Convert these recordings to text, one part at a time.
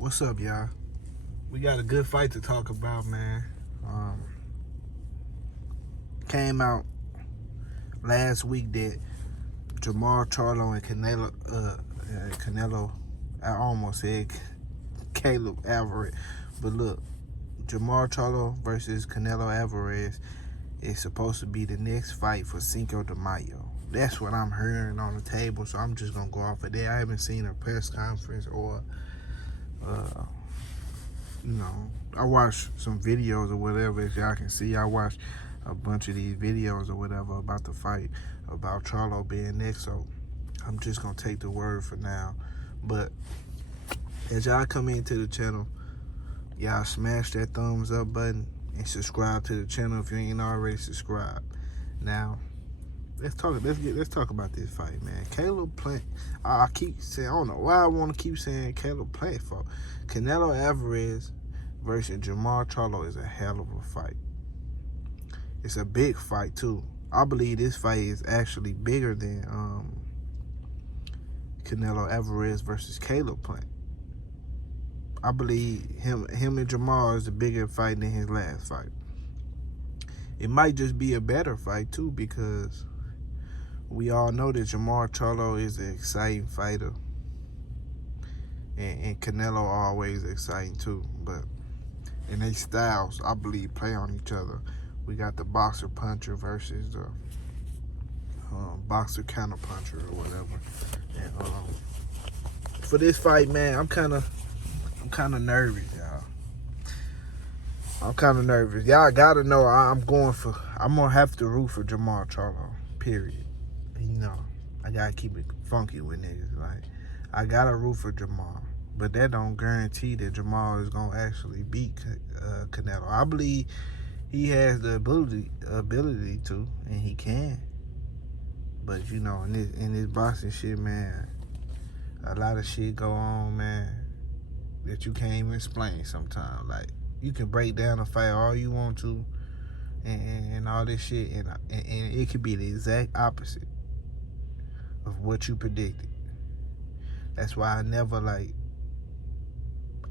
What's up, y'all? We got a good fight to talk about, man. Came out last week that Jermall Charlo and Canelo, I almost said Caleb Alvarez, but look, Jermall Charlo versus Canelo Alvarez is supposed to be the next fight for Cinco de Mayo. That's what I'm hearing on the table, so I'm just gonna go off of that. I haven't seen a press conference or I watched some videos or whatever. As y'all can see, I watched a bunch of these videos or whatever about the fight, about Charlo being next. So I'm just gonna take the word for now. But as y'all come into the channel, y'all smash that thumbs up button and subscribe to the channel if you ain't already subscribed. Now, let's talk about this fight, man. Caleb Plant. I keep saying, I don't know why I want to keep saying Caleb Plant for Canelo Alvarez versus Jermall Charlo is a hell of a fight. It's a big fight too. I believe this fight is actually bigger than Canelo Alvarez versus Caleb Plant. I believe him and Jermall is a bigger fight than his last fight. It might just be a better fight too, because we all know that Jermall Charlo is an exciting fighter, and Canelo always exciting too. But in their styles, I believe, play on each other. We got the boxer puncher versus the boxer counter puncher or whatever. And for this fight, man, I'm kind of nervous, y'all. I'm kind of nervous. Y'all gotta know I'm gonna have to root for Jermall Charlo. Period. I gotta keep it funky with niggas. Like, I gotta root for Jermall, but that don't guarantee that Jermall is gonna actually beat Canelo. I believe he has the ability to, and he can. But in this boxing shit, man, a lot of shit go on, man, that you can't even explain sometimes. Like, you can break down a fight all you want to, and all this shit, and it could be the exact opposite of what you predicted. That's why I never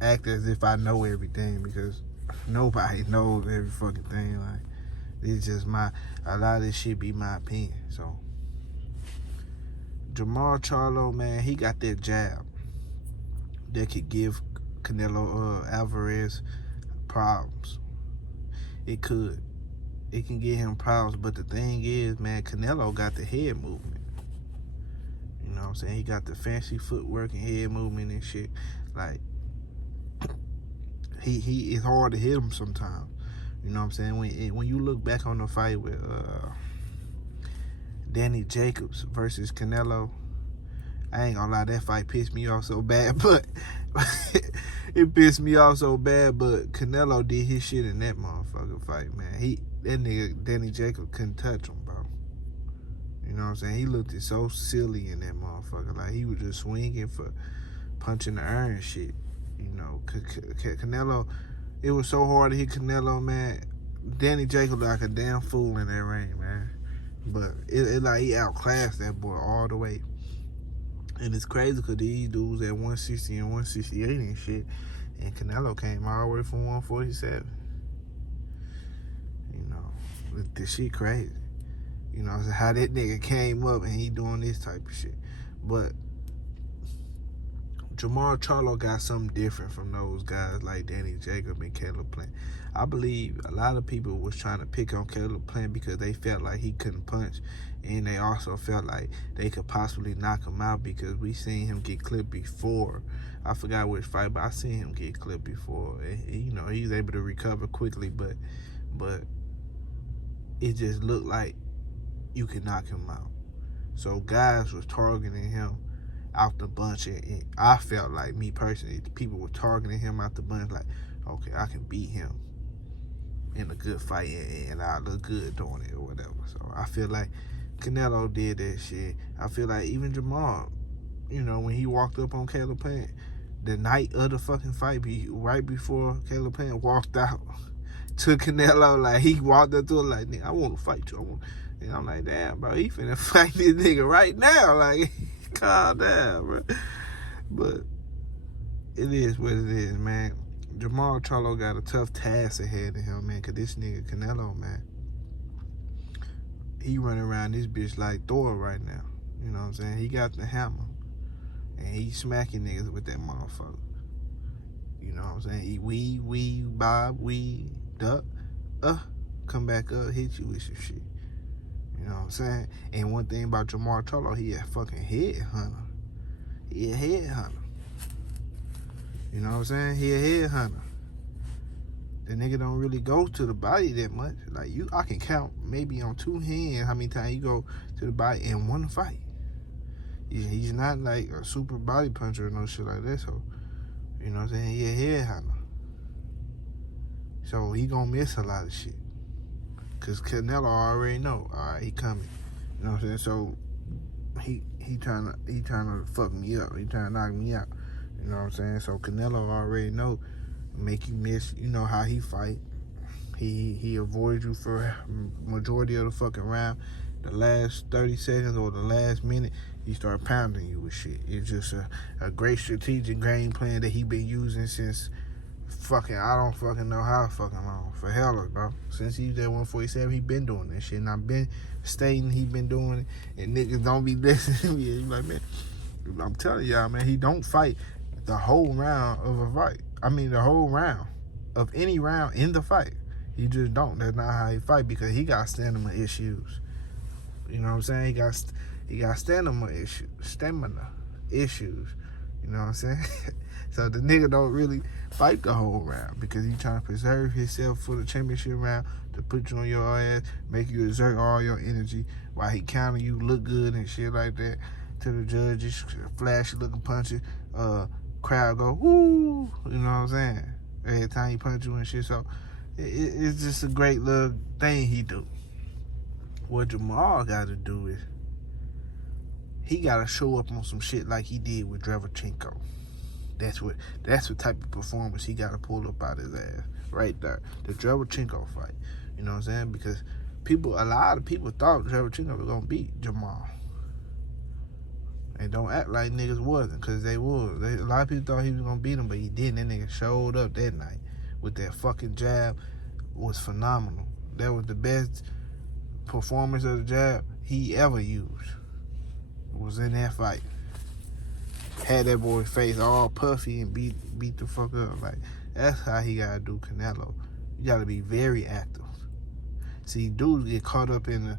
act as if I know everything, because nobody knows every fucking thing. Like, it's just a lot of this shit be my opinion. So Jermall Charlo, man, he got that jab that could give Canelo Alvarez problems. It can get him problems, but the thing is, man, Canelo got the head movement. You know what I'm saying? He got the fancy footwork and head movement and shit. Like, he is hard to hit him sometimes. You know what I'm saying? When you look back on the fight with Danny Jacobs versus Canelo, I ain't gonna lie, that fight pissed me off so bad, but it pissed me off so bad, but Canelo did his shit in that motherfucking fight, man. That nigga, Danny Jacobs, couldn't touch him, bro. You know what I'm saying? He looked so silly in that motherfucker. Like, he was just swinging for punching the air and shit. Canelo, it was so hard to hit Canelo, man. Danny Jacobs like a damn fool in that ring, man. But it like he outclassed that boy all the way. And it's crazy because these dudes at 160 and 168 and shit, and Canelo came all the way from 147. This shit crazy. How that nigga came up and he doing this type of shit. But Jermall Charlo got something different from those guys like Danny Jacobs and Caleb Plant. I believe a lot of people was trying to pick on Caleb Plant because they felt like he couldn't punch, and they also felt like they could possibly knock him out because we seen him get clipped before. I forgot which fight, but I seen him get clipped before. And, he was able to recover quickly, but it just looked like you could knock him out. So guys was targeting him out the bunch, and I felt like, me personally, people were targeting him out the bunch, like, okay, I can beat him in a good fight, and I look good doing it or whatever. So I feel like Canelo did that shit. I feel like even Jermall, when he walked up on Caleb Plant the night of the fucking fight, right before Caleb Plant walked out to Canelo, like, he walked up to him like, nigga, I want to fight you. And I'm like, damn, bro, he finna fight this nigga right now. Like, calm down, bro. But it is what it is, man. Jermall Charlo got a tough task ahead of him, man, because this nigga Canelo, man, he running around this bitch like Thor right now. You know what I'm saying? He got the hammer, and he smacking niggas with that motherfucker. You know what I'm saying? He weave, bob, weave, duck, come back up, hit you with some shit. You know what I'm saying? And one thing about Jermall Charlo, he a fucking headhunter. He a headhunter. You know what I'm saying? He a headhunter. The nigga don't really go to the body that much. Like I can count maybe on two hands how many times he go to the body in one fight. He's not like a super body puncher or no shit like that. So, you know what I'm saying? He a headhunter. So he gonna miss a lot of shit. Cause Canelo already know, all right, he coming. You know what I'm saying? So he trying to fuck me up. He trying to knock me out. You know what I'm saying? So Canelo already know, make you miss. You know how he fight. He avoids you for majority of the fucking round. The last 30 seconds or the last minute, he start pounding you with shit. It's just a great strategic game plan that he been using since fucking, I don't fucking know how fucking long. For hell, bro. Since he was at 147, he been doing that shit. And I've been stating he been doing it. And niggas don't be listening to me. You like, man, I'm telling y'all, man, he don't fight the whole round of a fight. I mean, the whole round of any round in the fight. He just don't. That's not how he fight because he got stamina issues. You know what I'm saying? He got stamina issues. You know what I'm saying? So the nigga don't really fight the whole round because he trying to preserve himself for the championship round to put you on your ass, make you exert all your energy while he counter you, look good and shit like that to the judges, flashy looking punches, crowd go, woo, you know what I'm saying? Every time he punch you and shit. So it's just a great little thing he do. What Jermall got to do is he got to show up on some shit like he did with Drevchenko. That's what type of performance he got to pull up out his ass right there. The Drevchenko fight. You know what I'm saying? Because a lot of people thought Drevchenko was going to beat Jermall. And don't act like niggas wasn't, because they was. A lot of people thought he was going to beat him, but he didn't. That nigga showed up that night with that fucking jab. Was phenomenal. That was the best performance of the jab he ever used. Was in that fight. Had that boy's face all puffy and beat the fuck up. Like, that's how he gotta do Canelo. You gotta be very active. See, dudes get caught up in the,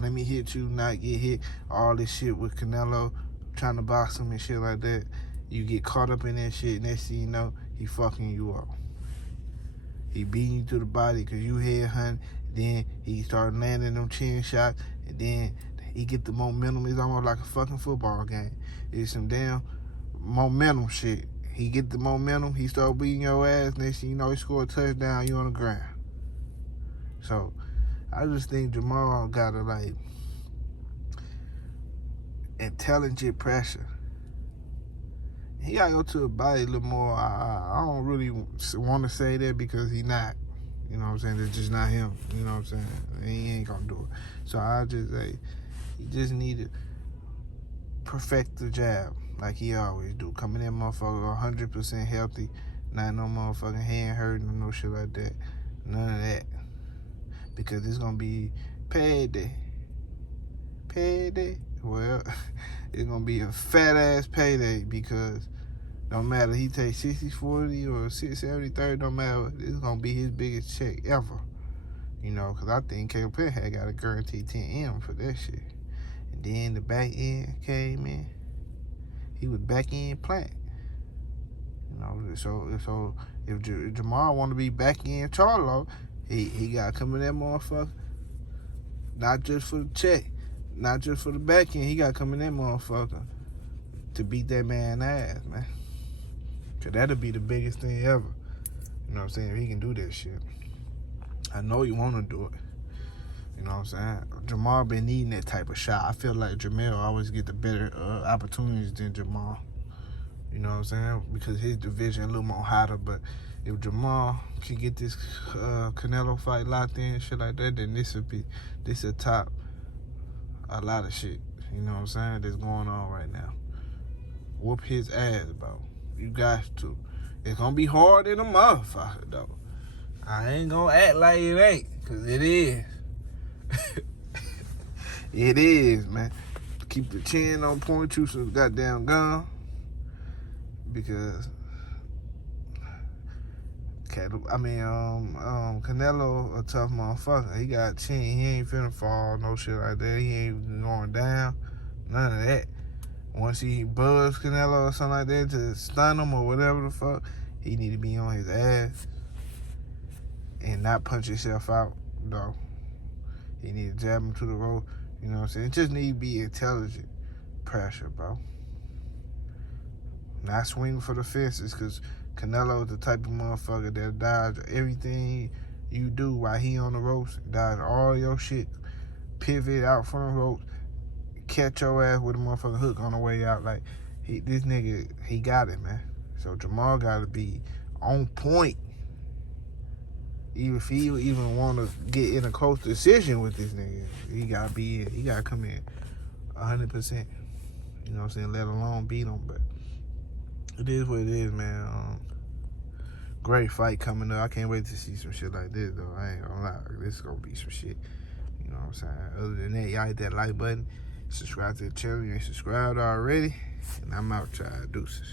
let me hit you, not get hit, all this shit with Canelo, trying to box him and shit like that. You get caught up in that shit, next thing you know, he fucking you up. He beating you to the body because you headhunt. Then he started landing them chin shots, and then he get the momentum. It's almost like a fucking football game. It's some damn momentum shit. He get the momentum. He start beating your ass. Next thing you know, he score a touchdown. You on the ground. So I just think Jermall got to like intelligent pressure. He got to go to the body a little more. I don't really want to say that because he not. You know what I'm saying? It's just not him. You know what I'm saying? He ain't going to do it. So I just say he just need to perfect the jab like he always do. Coming in motherfucker 100% healthy. Not no motherfucking hand hurting or no shit like that. None of that. Because it's going to be payday. Payday? Well, it's going to be a fat-ass payday because no matter he takes 60-40 or 70-30, no matter, it's going to be his biggest check ever. You know, because I think Caleb Penn had got a guaranteed 10M for that shit. And then the back end came in. He was back end plant. You know, so if Jermall want to be back end Charlo, he got to come in that motherfucker. Not just for the check. Not just for the back end. He got to come in that motherfucker to beat that man's ass, man. Cause that'll be the biggest thing ever. You know what I'm saying? If he can do that shit. I know you want to do it. You know what I'm saying? Jermall been needing that type of shot. I feel like Jermall always get the better opportunities than Jermall. You know what I'm saying? Because his division a little more hotter. But if Jermall can get this Canelo fight locked in, shit like that, then this will top a lot of shit. You know what I'm saying? That's going on right now. Whoop his ass, bro. You got to. It's gonna be hard in a motherfucker, though. I ain't gonna act like it ain't, because it is. It is, man. Keep the chin on point, choose some goddamn gun. Because Canelo a tough motherfucker. He got a chin. He ain't finna fall, no shit like that. He ain't going down. None of that. Once he buzz Canelo or something like that to stun him or whatever the fuck, he need to be on his ass and not punch himself out, though. He need to jab him to the rope. You know what I'm saying? It just need to be intelligent pressure, bro. Not swinging for the fences, because Canelo is the type of motherfucker that dodge everything you do while he on the ropes. Dodge all your shit. Pivot out from the ropes. Catch your ass with a motherfucking hook on the way out. Like, this nigga, he got it, man. So Jermall got to be on point. Even if he even want to get in a close decision with this nigga, he got to be in. He got to come in 100%. You know what I'm saying? Let alone beat him, but it is what it is, man. Great fight coming up. I can't wait to see some shit like this, though. I ain't gonna lie. This is gonna be some shit. You know what I'm saying? Other than that, y'all hit that like button. Subscribe to the channel. You ain't subscribed already. And I'm out, y'all. Deuces.